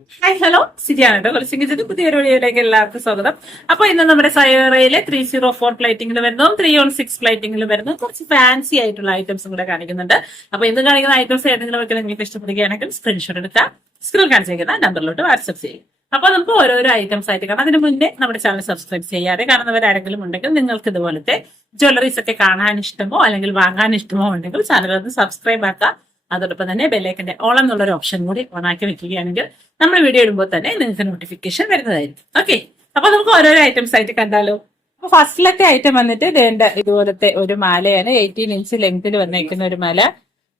Hi hello സിരിയാണ് കേട്ടോ. കുറച്ചിങ്ങനെ പുതിയൊരു വീഡിയോയിലേക്ക് എല്ലാവർക്കും സ്വാഗതം. അപ്പൊ ഇന്ന് നമ്മുടെ സൈറയിലെ 304 പ്ലേറ്റിംഗിൽ വരുന്നതും 316 പ്ലേറ്റിംഗിൽ വരുന്നതും കുറച്ച് ഫാൻസി ആയിട്ടുള്ള ഐറ്റംസും കൂടെ കാണിക്കുന്നുണ്ട്. അപ്പൊ ഇന്ന് കാണിക്കുന്ന ഐറ്റംസ് ഏതെങ്കിലും ഒക്കെ നിങ്ങൾക്ക് ഇഷ്ടപ്പെടുകയാണെങ്കിൽ സ്ക്രീൻഷോട്ട് എടുക്കാം, സ്ക്രീൻ കാണിച്ചിരിക്കുന്ന നമ്പറിലോട്ട് വാട്സ്ആപ്പ് ചെയ്യും. അപ്പൊ നമുക്ക് ഓരോരോ ഐറ്റംസ് ആയിട്ട് കാണാം. അതിന് മുന്നേ നമ്മുടെ ചാനൽ സബ്സ്ക്രൈബ് ചെയ്യാതെ കാണുന്നവരാരെങ്കിലും ഉണ്ടെങ്കിൽ നിങ്ങൾക്ക് ഇതുപോലത്തെ ജ്വല്ലറീസ് ഒക്കെ കാണാൻ ഇഷ്ടമോ അല്ലെങ്കിൽ വാങ്ങാൻ ഇഷ്ടമോ ഉണ്ടെങ്കിൽ ചാനൽ ഒന്ന് സബ്സ്ക്രൈബ് ആക്കാം. അതോടൊപ്പം തന്നെ ബെല്ലൈക്കന്റെ ഓൾ എന്നുള്ളൊരു ഓപ്ഷൻ കൂടി ഓണാക്കി വെക്കുകയാണെങ്കിൽ നമ്മൾ വീഡിയോ ഇടുമ്പോൾ തന്നെ നിങ്ങൾക്ക് നോട്ടിഫിക്കേഷൻ വരുന്നതായിരിക്കും. ഓക്കെ, അപ്പൊ നമുക്ക് ഓരോരോ ഐറ്റംസ് ആയിട്ട് കണ്ടാലോ. അപ്പൊ ഫസ്റ്റിലത്തെ ഐറ്റം വന്നിട്ട് ഇതുപോലത്തെ ഒരു മാലയാണ്. 18 ഇഞ്ച് ലെങ്തിൽ വന്നേക്കുന്ന ഒരു മാല.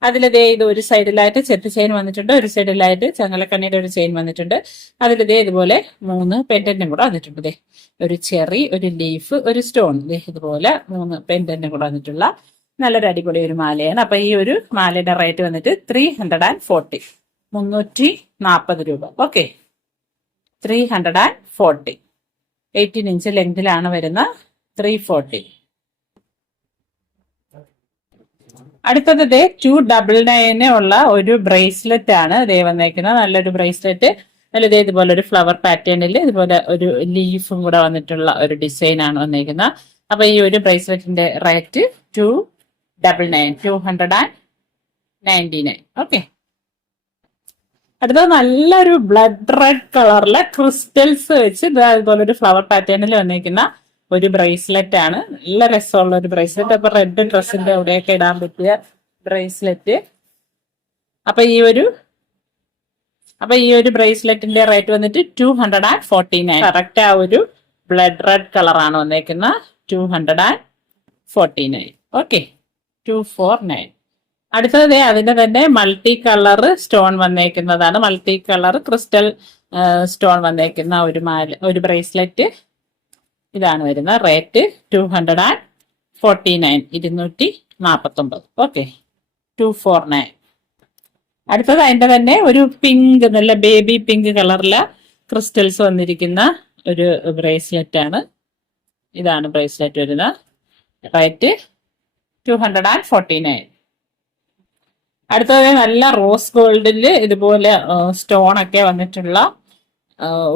അതിലിതേ ഇത് ഒരു സൈഡിലായിട്ട് ചെത്ത് ചെയിൻ വന്നിട്ടുണ്ട്, ഒരു സൈഡിലായിട്ട് ചങ്ങലക്കണ്ണിയുടെ ഒരു ചെയിൻ വന്നിട്ടുണ്ട്. അതിലിതേ ഇതുപോലെ 3 പെൻഡന്റും കൂടെ വന്നിട്ടുണ്ട്. ദേ ഒരു ചെറി, ഒരു ലീഫ്, ഒരു സ്റ്റോൺ. ഇതുപോലെ 3 പെൻഡന്റും കൂടെ വന്നിട്ടുള്ള നല്ലൊരു അടിപൊളി ഒരു മാലയാണ്. അപ്പൊ ഈ ഒരു മാലയുടെ റേറ്റ് വന്നിട്ട് 340, 340 രൂപ. ഓക്കെ, 340, 18 ഇഞ്ച് ലെങ്തിലാണ് വരുന്ന 340. അടുത്തത് 299 ഉള്ള ഒരു ബ്രേസ്ലെറ്റ് ആണ് ഇതേ വന്നേക്കുന്നത്. നല്ലൊരു ബ്രേസ്ലെറ്റ്. അതിൽ ഇതുപോലെ ഒരു ഫ്ലവർ പാറ്റേണിൽ ഇതുപോലെ ഒരു ലീഫും കൂടെ വന്നിട്ടുള്ള ഒരു ഡിസൈൻ ആണ് വന്നേക്കുന്നത്. അപ്പൊ ഈ ഒരു ബ്രേസ്ലെറ്റിന്റെ റേറ്റ് 299. ഓക്കെ, അടുത്തത് നല്ലൊരു ബ്ലഡ് റെഡ് കളറിലെ ക്രിസ്റ്റൽസ് വെച്ച് അതുപോലെ ഒരു ഫ്ലവർ പാറ്റേണിൽ വന്നിരിക്കുന്ന ഒരു ബ്രേസ്ലെറ്റ് ആണ്. നല്ല രസമുള്ള ഒരു ബ്രേസ്ലെറ്റ്. അപ്പൊ റെഡ് ഡ്രസ്സിന്റെ അവിടെയൊക്കെ ഇടാൻ പറ്റിയ ബ്രേസ്ലെറ്റ്. അപ്പൊ ഈ ഒരു ബ്രേസ്ലെറ്റിന്റെ റേറ്റ് വന്നിട്ട് 249. കറക്റ്റ് ആ ഒരു ബ്ലഡ് റെഡ് കളറാണ് വന്നേക്കുന്ന 249. ഓക്കെ, 249. അടുത്തത് അതിന്റെ തന്നെ മൾട്ടി കളർ സ്റ്റോൺ വന്നേക്കുന്നതാണ്. മൾട്ടി കളർ ക്രിസ്റ്റൽ സ്റ്റോൺ വന്നേക്കുന്ന ഒരു ബ്രേസ്ലെറ്റ് ഇതാണ് വരുന്നത്. റേറ്റ് 249, 249. ഓക്കെ, 249. അടുത്തത് അതിന്റെ തന്നെ ഒരു പിങ്ക്, നല്ല ബേബി പിങ്ക് കളറിലെ ക്രിസ്റ്റൽസ് വന്നിരിക്കുന്ന ഒരു ബ്രേസ്ലെറ്റ് ആണ്. ഇതാണ് ബ്രേസ്ലെറ്റ് വരുന്നത്. റേറ്റ് 249. അടുത്തത് നല്ല റോസ് ഗോൾഡില് ഇതുപോലെ സ്റ്റോൺ ഒക്കെ വന്നിട്ടുള്ള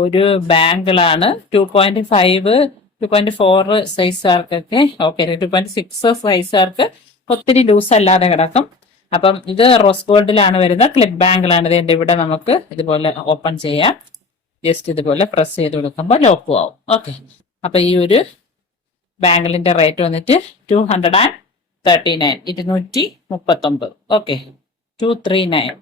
ഒരു ബാങ്കിളാണ്. 2.5, 2.4 സൈസുകാർക്കൊക്കെ ഓക്കെ. 2.6 സൈസുകാർക്ക് ഒത്തിരി ലൂസ് അല്ലാതെ കിടക്കും. അപ്പം ഇത് റോസ് ഗോൾഡിലാണ് വരുന്ന ക്ലിപ്പ് ബാങ്കിളാണ്. ഇതിന്റെ ഇവിടെ നമുക്ക് ഇതുപോലെ ഓപ്പൺ ചെയ്യാം. ജസ്റ്റ് ഇതുപോലെ പ്രസ് ചെയ്ത് കൊടുക്കുമ്പോൾ ലോക്കും ആവും. ഓക്കെ, അപ്പൊ ഈ ഒരു ബാങ്കിളിന്റെ റേറ്റ് വന്നിട്ട് 239, 239. ഓക്കെ, 239.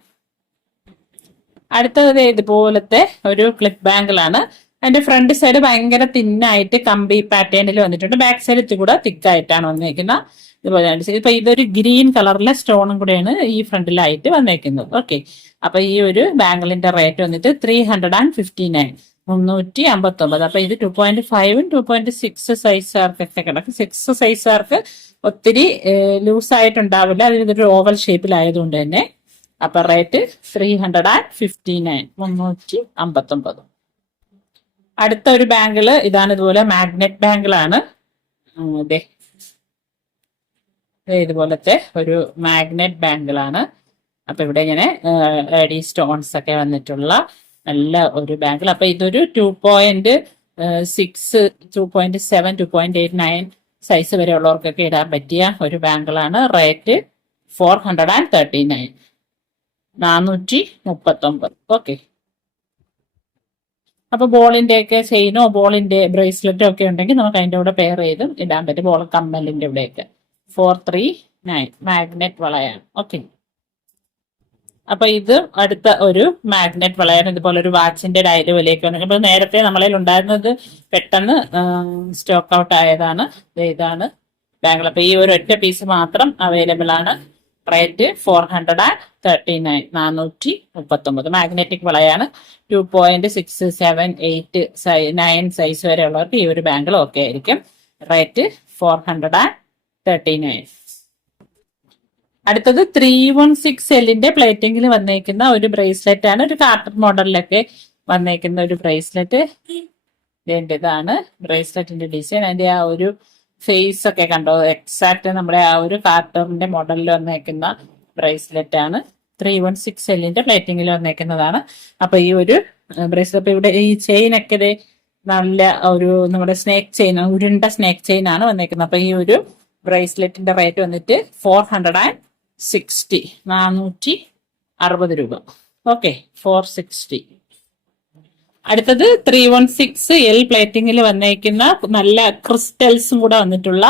അടുത്തത് ഇതുപോലത്തെ ഒരു ക്ലിപ്പ് ബാങ്കിളാണ്. അതിന്റെ ഫ്രണ്ട് സൈഡ് ഭയങ്കര തിന്നായിട്ട് കമ്പി പാറ്റേണിൽ വന്നിട്ടുണ്ട്. ബാക്ക് സൈഡ് ഇത്തിരി കൂടെ തിക്കായിട്ടാണ് വന്നേക്കുന്നത്. ഇതുപോലെ ഇപ്പൊ ഇതൊരു ഗ്രീൻ കളറിലെ സ്റ്റോണും കൂടെയാണ് ഈ ഫ്രണ്ടിലായിട്ട് വന്നേക്കുന്നത്. ഓക്കെ, അപ്പൊ ഈ ഒരു ബാങ്കിളിന്റെ റേറ്റ് വന്നിട്ട് 359, 359. അപ്പൊ ഇത് 2.5, 2.6 സൈസുകാർക്കൊക്കെ കിടക്കും. 6 സൈസുകാർക്ക് ഒത്തിരി ലൂസായിട്ടുണ്ടാവില്ല. ഇതൊരു ഓവൽ ഷേപ്പിലായതുകൊണ്ട് തന്നെ. അപ്പൊ റേറ്റ് 359, 359. അടുത്ത ഒരു ബാങ്കിള് ഇതാണ്. ഇതുപോലെ മാഗ്നറ്റ് ബാങ്കിളാണ്. അതെ, ഇതുപോലത്തെ ഒരു മാഗ്നറ്റ് ബാങ്കിളാണ്. അപ്പൊ ഇവിടെ ഇങ്ങനെ എഡി സ്റ്റോൺസ് ഒക്കെ വന്നിട്ടുള്ള നല്ല ഒരു ബാങ്കിൾ. അപ്പൊ ഇതൊരു 2.6, 2.7, 2.89 സൈസ് വരെ ഉള്ളവർക്കൊക്കെ ഇടാൻ പറ്റിയ ഒരു ബാങ്കിളാണ്. റേറ്റ് 439, 439. ഓക്കെ, അപ്പൊ ബോളിന്റെ ഒക്കെ ചെയിനോ ബോളിന്റെ ബ്രേസ്ലെറ്റോ ഒക്കെ ഉണ്ടെങ്കിൽ നമുക്ക് അതിന്റെ കൂടെ പെയർ ചെയ്ത് ഇടാൻ പറ്റും. ബോൾ കമ്മലിന്റെ ഇവിടെയൊക്കെ 439 മാഗ്നറ്റ് വളയാണ്. ഓക്കെ, അപ്പൊ ഇത് അടുത്ത ഒരു മാഗ്നറ്റ് വളയാണ്. ഇതുപോലെ ഒരു വാച്ചിന്റെ ഡയൽ വിലയൊക്കെ ഉണ്ട്. അപ്പൊ നേരത്തെ നമ്മളിൽ ഉണ്ടായിരുന്നത് പെട്ടെന്ന് സ്റ്റോക്ക് ഔട്ട് ആയതാണ്. ഇതാണ് ബാങ്കിൾ. അപ്പൊ ഈ ഒരു ഒറ്റ പീസ് മാത്രം അവൈലബിൾ ആണ്. റേറ്റ് 439, 439. മാഗ്നറ്റിക് വളയാണ്. 2.6, 7, 8, 9 സൈസ് വരെ ഉള്ളവർക്ക് ഈ ഒരു ബാങ്കിൾ ഓക്കെ ആയിരിക്കും. റേറ്റ് 439. അടുത്തത് 316Lന്റെ പ്ലേറ്റിംഗിൽ വന്നേക്കുന്ന ഒരു ബ്രേസ്ലെറ്റ് ആണ്. ഒരു കാർട്ടൺ മോഡലിലൊക്കെ വന്നേക്കുന്ന ഒരു ബ്രേസ്ലെറ്റ്. ഇതാണ് ബ്രേസ്ലെറ്റിന്റെ ഡിസൈൻ. അതിന്റെ ആ ഒരു ഫേസ് ഒക്കെ കണ്ടോ, എക്സാക്ട് നമ്മുടെ ആ ഒരു കാർട്ടൂണിന്റെ മോഡലിൽ വന്നേക്കുന്ന ബ്രേസ്ലെറ്റ് ആണ്. 316Lന്റെ പ്ലേറ്റിംഗിൽ വന്നേക്കുന്നതാണ്. അപ്പൊ ഈ ഒരു ബ്രേസ്ലെറ്റ്. അപ്പൊ ഇവിടെ ഈ ചെയിനൊക്കെ ഇത് നല്ല ഒരു നമ്മുടെ സ്നേക്ക് ചെയിൻ, ഉരുണ്ട സ്നേക്ക് ചെയിൻ ആണ് വന്നേക്കുന്നത്. അപ്പൊ ഈ ഒരു ബ്രേസ്ലെറ്റിന്റെ റേറ്റ് വന്നിട്ട് 460, 460 രൂപ. ഓക്കെ, 460. അടുത്തത് 316L പ്ലേറ്റിംഗിൽ വന്നേക്കുന്ന നല്ല ക്രിസ്റ്റൽസും കൂടെ വന്നിട്ടുള്ള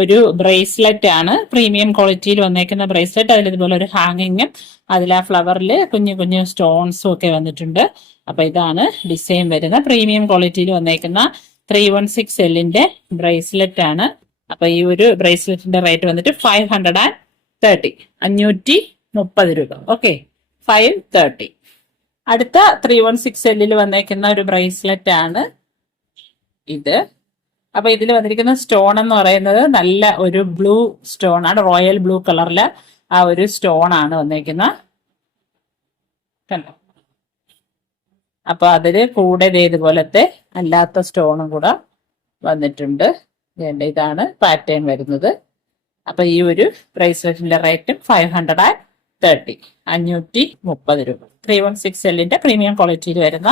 ഒരു ബ്രേസ്ലെറ്റ് ആണ്. പ്രീമിയം ക്വാളിറ്റിയിൽ വന്നേക്കുന്ന ബ്രേസ്ലെറ്റ്. അതിൽ ഇതുപോലെ ഒരു ഹാങ്ങിങ്ങും അതിൽ ആ ഫ്ലവറിൽ കുഞ്ഞു കുഞ്ഞു സ്റ്റോൺസും ഒക്കെ വന്നിട്ടുണ്ട്. അപ്പൊ ഇതാണ് ഡിസൈൻ വരുന്ന പ്രീമിയം ക്വാളിറ്റിയിൽ വന്നേക്കുന്ന 316Lന്റെ ബ്രേസ്ലെറ്റ് ആണ്. അപ്പൊ ഈ ഒരു ബ്രേസ്ലെറ്റിന്റെ റേറ്റ് വന്നിട്ട് 530, 530 രൂപ. ഓക്കെ, 530. അടുത്ത 316Lൽ വന്നേക്കുന്ന ഒരു ബ്രേസ്ലെറ്റ് ആണ് ഇത്. അപ്പൊ ഇതിൽ വന്നിരിക്കുന്ന സ്റ്റോൺ എന്ന് പറയുന്നത് നല്ല ഒരു ബ്ലൂ സ്റ്റോൺ ആണ്, റോയൽ ബ്ലൂ കളറില് ആ ഒരു സ്റ്റോൺ ആണ് വന്നേക്കുന്ന. കണ്ടോ? അപ്പൊ അതില് കൂടെ ഇതുപോലത്തെ അല്ലാത്ത സ്റ്റോണും കൂടെ വന്നിട്ടുണ്ട്. ഇതാണ് പാറ്റേൺ വരുന്നത്. അപ്പൊ ഈ ഒരു ബ്രേസ്ലെറ്റിന്റെ റേറ്റും 530, 530 രൂപ. 316Lന്റെ പ്രീമിയം ക്വാളിറ്റിയിൽ വരുന്ന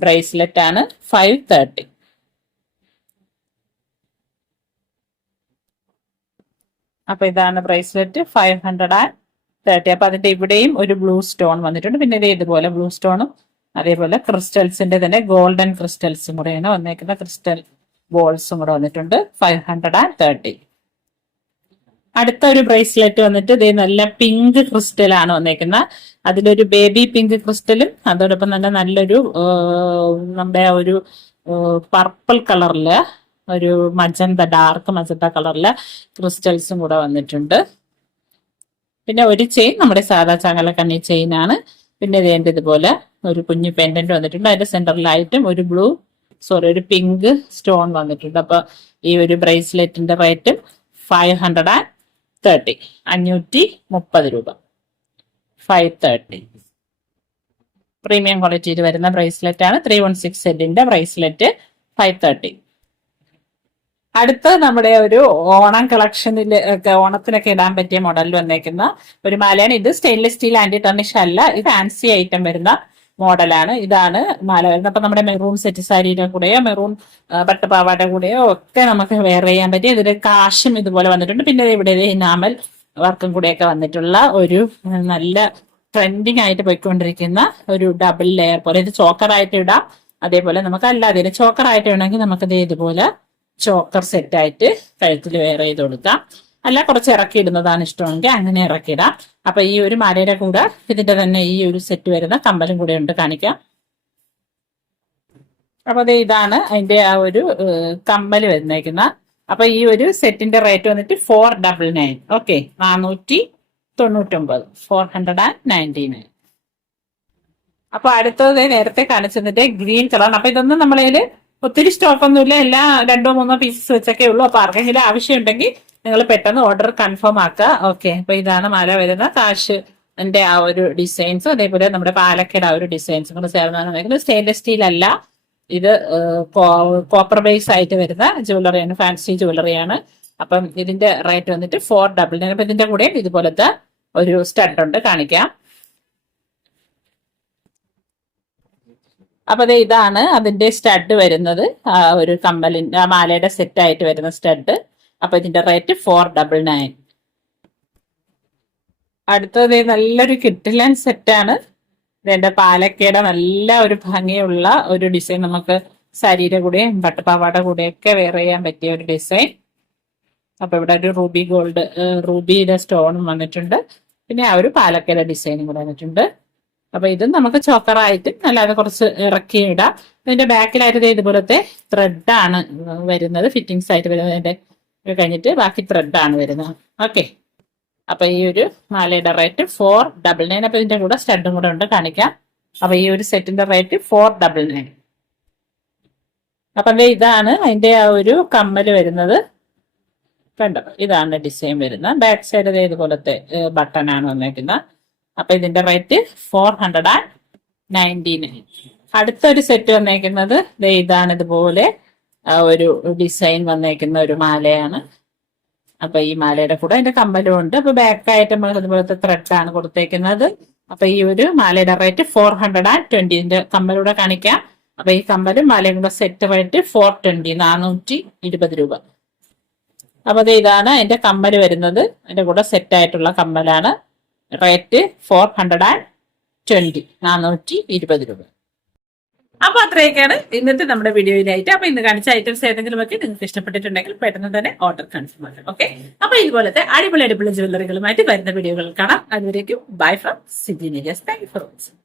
ബ്രേസ്ലെറ്റ് ആണ് 530. അപ്പൊ ഇതാണ് ബ്രേസ്ലെറ്റ് 530. അപ്പൊ അതിന്റെ ഇവിടെയും ഒരു ബ്ലൂ സ്റ്റോൺ വന്നിട്ടുണ്ട്. പിന്നെ ഇതുപോലെ ബ്ലൂ സ്റ്റോണും അതേപോലെ ക്രിസ്റ്റൽസിന്റെ തന്നെ ഗോൾഡൻ ക്രിസ്റ്റൽസും കൂടെയാണ് വന്നേക്കുന്ന, ക്രിസ്റ്റൽ ബോൾസും കൂടെ വന്നിട്ടുണ്ട്. 530. അടുത്ത ഒരു ബ്രേസ്ലെറ്റ് വന്നിട്ട് ഇതേ നല്ല പിങ്ക് ക്രിസ്റ്റൽ ആണ് വന്നേക്കുന്നത്. അതിലൊരു ബേബി പിങ്ക് ക്രിസ്റ്റലും അതോടൊപ്പം തന്നെ നല്ലൊരു നമ്മുടെ ഒരു പർപ്പിൾ കളറില് ഒരു മജന്ത, ഡാർക്ക് മജന്ത കളറിലെ ക്രിസ്റ്റൽസും കൂടെ വന്നിട്ടുണ്ട്. പിന്നെ ഒരു ചെയിൻ നമ്മുടെ സാധാ ചങ്ങലക്കണ്ണി ചെയിൻ ആണ്. പിന്നെ ഇതുപോലെ ഒരു കുഞ്ഞു പെൻഡന്റ് വന്നിട്ടുണ്ട്. അതിന്റെ സെന്ററിലായിട്ടും ഒരു ഒരു പിങ്ക് സ്റ്റോൺ വന്നിട്ടുണ്ട്. അപ്പൊ ഈ ഒരു ബ്രേസ്ലെറ്റിന്റെ റേറ്റ് 530, 530 രൂപ. 530. പ്രീമിയം ക്വാളിറ്റിയിൽ വരുന്ന ബ്രേസ്ലെറ്റ് ആണ് 316Lന്റെ ബ്രേസ്ലെറ്റ് 530. അടുത്ത നമ്മുടെ ഒരു ഓണം കളക്ഷനിൽ ഓണത്തിനൊക്കെ ഇടാൻ പറ്റിയ മോഡലിൽ വന്നേക്കുന്ന ഒരു മാലയാണ് ഇത്. സ്റ്റെയിൻലെസ് സ്റ്റീൽ ആന്റി ടർണിഷ് അല്ല, ഇത് ഫാൻസി ഐറ്റം വരുന്ന മോഡലാണ്. ഇതാണ് മാല വരുന്നത്. അപ്പൊ നമ്മുടെ മെറൂൺ സെറ്റ് സാരിയുടെ കൂടെയോ മെറൂൺ പട്ടുപാവാടയുടെ കൂടെയോ ഒക്കെ നമുക്ക് വെയർ ചെയ്യാൻ പറ്റി. ഇതിൽ കാശും ഇതുപോലെ വന്നിട്ടുണ്ട്. പിന്നെ ഇവിടെ ഇനാമൽ വർക്കും കൂടെയൊക്കെ വന്നിട്ടുള്ള ഒരു നല്ല ട്രെൻഡിങ് ആയിട്ട് പോയിക്കൊണ്ടിരിക്കുന്ന ഒരു ഡബിൾ ലെയർ പോലെ. ഇത് ചോക്കറായിട്ട് ഇടാം, അതേപോലെ നമുക്ക് അല്ലാതെ ചോക്കറായിട്ട് വേണമെങ്കിൽ നമുക്കിത് ഇതുപോലെ ചോക്കർ സെറ്റ് ആയിട്ട് കഴുത്തിൽ വെയർ ചെയ്ത് കൊടുക്കാം. അല്ല കുറച്ച് ഇറക്കി ഇടുന്നതാണ് ഇഷ്ടമെങ്കിൽ അങ്ങനെ ഇറക്കിയിടാം. അപ്പൊ ഈ ഒരു മാലയുടെ കൂടെ ഇതിന്റെ തന്നെ ഈ ഒരു സെറ്റ് വരുന്ന കമ്മലും കൂടെ ഉണ്ട്, കാണിക്കാം. അപ്പൊ ഇതാണ് അതിന്റെ ആ ഒരു കമ്മല് വന്നേക്കുന്ന. അപ്പൊ ഈ ഒരു സെറ്റിന്റെ റേറ്റ് വന്നിട്ട് 499. ഓക്കെ, 499, 499. അപ്പൊ അടുത്തത് നേരത്തെ കാണിച്ചതിന്റെ ഗ്രീൻ കളറാണ്. അപ്പൊ ഇതൊന്നും നമ്മളതിൽ ഒത്തിരി സ്റ്റോക്ക് ഒന്നുമില്ല, എല്ലാം 2-3 പീസസ് വെച്ചൊക്കെ ഉള്ളൂ. അപ്പൊ ആർക്കെങ്കിലും ആവശ്യമുണ്ടെങ്കിൽ നിങ്ങൾ പെട്ടെന്ന് ഓർഡർ കൺഫേം ആക്കുക. ഓക്കെ, അപ്പൊ ഇതാണ് മാല വരുന്ന കാശ് ന്റെ ആ ഒരു ഡിസൈൻസ്, അതേപോലെ നമ്മുടെ പാലക്കയുടെ ആ ഒരു ഡിസൈൻസും കൂടെ ചേർന്നാണ്. സ്റ്റെയിൻലെസ് സ്റ്റീൽ അല്ല, ഇത് കോപ്പർ ബേസ് ആയിട്ട് വരുന്ന ജ്വല്ലറിയാണ്, ഫാൻസി ജ്വല്ലറിയാണ്. അപ്പം ഇതിന്റെ റേറ്റ് വന്നിട്ട് 499. അപ്പൊ ഇതിന്റെ കൂടെ ഇതുപോലത്തെ ഒരു സ്റ്റഡ് ഉണ്ട്, കാണിക്കാം. അപ്പൊ ഇതാണ് അതിന്റെ സ്റ്റഡ് വരുന്നത്, ആ ഒരു കമ്മലിന്റെ ആ മാലയുടെ സെറ്റ് ആയിട്ട് വരുന്ന സ്റ്റഡ്. അപ്പൊ ഇതിന്റെ റേറ്റ് 499. അടുത്തത് നല്ലൊരു കിട്ടിലൻ സെറ്റാണ്. ഇതിന്റെ പാലക്കയുടെ നല്ല ഒരു ഭംഗിയുള്ള ഒരു ഡിസൈൻ, നമുക്ക് സാരിയുടെ കൂടെയും പട്ടുപാവാട കൂടെയൊക്കെ വെയർ ചെയ്യാൻ പറ്റിയ ഒരു ഡിസൈൻ. അപ്പൊ ഇവിടെ ഒരു റൂബിയുടെ സ്റ്റോണും വന്നിട്ടുണ്ട്. പിന്നെ ആ ഒരു പാലക്കയുടെ ഡിസൈനും കൂടെ വന്നിട്ടുണ്ട്. അപ്പൊ ഇതും നമുക്ക് ചോക്കറായിട്ട് അല്ലാതെ കുറച്ച് ഇറക്കി ഇടാം. ഇതിന്റെ ബാക്കിലായിട്ട് ഇതുപോലത്തെ ത്രെഡാണ് വരുന്നത്, ഫിറ്റിങ്സ് ആയിട്ട് വരുന്നതിന്റെ കഴിഞ്ഞിട്ട് ബാക്കി ത്രെഡാണ് വരുന്നത്. ഓക്കെ, അപ്പൊ ഈ ഒരു മാലയുടെ റേറ്റ് 499. അപ്പൊ ഇതിന്റെ കൂടെ സ്റ്റഡും കൂടെ ഉണ്ട്, കാണിക്കാം. അപ്പൊ ഈ ഒരു സെറ്റിന്റെ റേറ്റ് 499. അപ്പൊ ഇതാണ് അതിന്റെ ആ ഒരു കമ്മല് വരുന്നത്. കണ്ടോ, ഇതാണ് ഡിസൈൻ വരുന്നത്. ബാക്ക് സൈഡ് ഇതുപോലത്തെ ബട്ടൺ ആണ് വന്നേക്കുന്നത്. അപ്പൊ ഇതിന്റെ റേറ്റ് 499. അടുത്തൊരു സെറ്റ് വന്നേക്കുന്നത് ഇതാണ്, ഇതുപോലെ ഒരു ഡിസൈൻ വന്നേക്കുന്ന ഒരു മാലയാണ്. അപ്പൊ ഈ മാലയുടെ കൂടെ അതിന്റെ കമ്മലും ഉണ്ട്. അപ്പൊ ബാക്കായിട്ട് നമ്മൾ ഇതുപോലത്തെ ത്രെഡാണ് കൊടുത്തേക്കുന്നത്. അപ്പൊ ഈ ഒരു മാലയുടെ റേറ്റ് 420. ഇതിന്റെ കമ്മലൂടെ കാണിക്കാം. അപ്പൊ ഈ കമ്മലും മാലയും കൂടെ സെറ്റ് റേറ്റ് 420, 420 രൂപ. അപ്പൊ ഇതാണ് അതിന്റെ കമ്മല് വരുന്നത്. അതിന്റെ കൂടെ സെറ്റ് ആയിട്ടുള്ള കമ്മലാണ്. റേറ്റ് 420, 420 രൂപ. അപ്പൊ അത്രയൊക്കെയാണ് ഇന്നത്തെ നമ്മുടെ വീഡിയോയിലായിട്ട്. അപ്പൊ ഇന്ന് കാണിച്ച ഐറ്റംസ് ഏതെങ്കിലും ഒക്കെ നിങ്ങൾക്ക് ഇഷ്ടപ്പെട്ടിട്ടുണ്ടെങ്കിൽ പെട്ടെന്ന് തന്നെ ഓർഡർ കൺഫേം ആക്കാം. ഓക്കെ, അപ്പൊ ഇതുപോലത്തെ അടിപൊളി ജ്വല്ലറികളുമായിട്ട് വരുന്ന വീഡിയോകൾ കാണാം. അതുവരേക്കും ബൈ ഫ്രം സിജി നീജസ്. Thank you for watching.